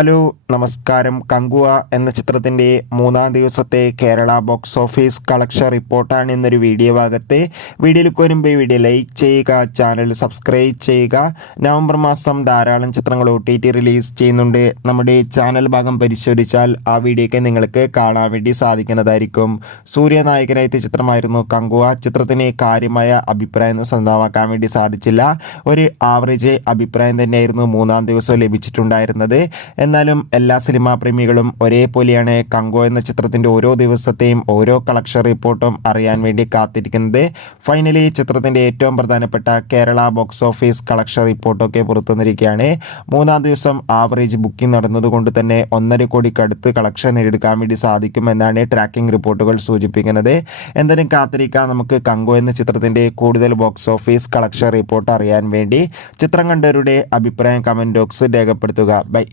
Hello നമസ്കാരം. കങ്കുവ എന്ന ചിത്രത്തിൻ്റെ മൂന്നാം ദിവസത്തെ കേരള ബോക്സ് ഓഫീസ് കളക്ഷൻ റിപ്പോർട്ടാണ് ഇന്നൊരു വീഡിയോ ഭാഗത്ത്. വീഡിയോയിലേക്ക് വരുമ്പോൾ വീഡിയോ ലൈക്ക് ചെയ്യുക, ചാനൽ സബ്സ്ക്രൈബ് ചെയ്യുക. നവംബർ മാസം ധാരാളം ചിത്രങ്ങൾ OTT റിലീസ് ചെയ്യുന്നുണ്ട്. നമ്മുടെ ചാനൽ ഭാഗം പരിശോധിച്ചാൽ ആ വീഡിയോയ്ക്ക് നിങ്ങൾക്ക് കാണാൻ വേണ്ടി സാധിക്കുന്നതായിരിക്കും. സൂര്യ നായകനായ ചിത്രമായിരുന്നു കങ്കുവ. ചിത്രത്തിന് കാര്യമായ അഭിപ്രായം സ്വന്തമാക്കാൻ വേണ്ടി സാധിച്ചില്ല. ഒരു ആവറേജ് അഭിപ്രായം തന്നെയായിരുന്നു മൂന്നാം ദിവസം ലഭിച്ചിട്ടുണ്ടായിരുന്നത്. എന്നാലും എല്ലാ സിനിമാ പ്രേമികളും ഒരേപോലെയാണ് കങ്കുവ എന്ന ചിത്രത്തിൻ്റെ ഓരോ ദിവസത്തെയും ഓരോ കളക്ഷൻ റിപ്പോർട്ടും അറിയാൻ വേണ്ടി കാത്തിരിക്കുന്നത്. ഫൈനലി ചിത്രത്തിൻ്റെ ഏറ്റവും പ്രധാനപ്പെട്ട കേരള ബോക്സ് ഓഫീസ് കളക്ഷൻ റിപ്പോർട്ടൊക്കെ പുറത്തുവന്നിരിക്കുകയാണ്. മൂന്നാം ദിവസം ആവറേജ് ബുക്കിംഗ് നടന്നതുകൊണ്ട് തന്നെ 1.5 കോടിക്കടുത്ത് കളക്ഷൻ നേടിയെടുക്കാൻ വേണ്ടി സാധിക്കുമെന്നാണ് ട്രാക്കിംഗ് റിപ്പോർട്ടുകൾ സൂചിപ്പിക്കുന്നത്. എന്തായാലും കാത്തിരിക്കാം നമുക്ക് കങ്കുവ എന്ന ചിത്രത്തിൻ്റെ കൂടുതൽ ബോക്സ് ഓഫീസ് കളക്ഷൻ റിപ്പോർട്ട് അറിയാൻ വേണ്ടി. ചിത്രം കണ്ടവരുടെ അഭിപ്രായം കമൻറ്റ് ബോക്സ് രേഖപ്പെടുത്തുക. ബൈ.